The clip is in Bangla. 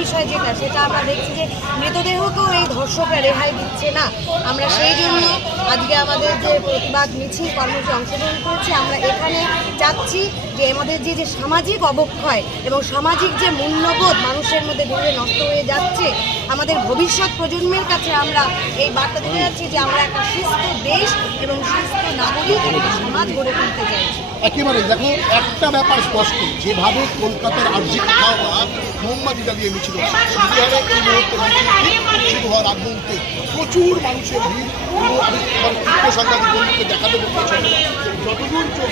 বিষয় সেটা আমরা দেখছি যে মৃতদেহকেও এই ধর্ষকরা রেহাই দিচ্ছে না। আমরা সেই জন্য আজকে আমাদের যে প্রতিবাদ মিছিল কর্মসূচি অংশগ্রহণ করেছি। আমরা এখানে চাচ্ছি যে আমাদের যে সামাজিক অবক্ষয় এবং সামাজিক যে মূল্যবোধ মানুষের মধ্যে ধীরে নষ্ট হয়ে যাচ্ছে, আমাদের ভবিষ্যৎ প্রজন্মের কাছে আমরা এই বার্তা দিতে যাচ্ছি যে আমরা একটা সুস্থ দেশ এবং সুস্থ নাগরিক একটা সমাজ গড়ে তুলতে চাইছি। একেবারে দেখো, একটা ব্যাপার স্পষ্ট, যেভাবে কলকাতার আর্জিক খাওয়া মোমবাতি জ্বালিয়ে মিছিল বিহারে এই মুহূর্তে শুরু হওয়ার আগ মুহূর্তে প্রচুর মানুষের ভিড়। আমি আমার সাংবাদিক বন্ধুকে দেখাতে বলতে যতদূর চোখ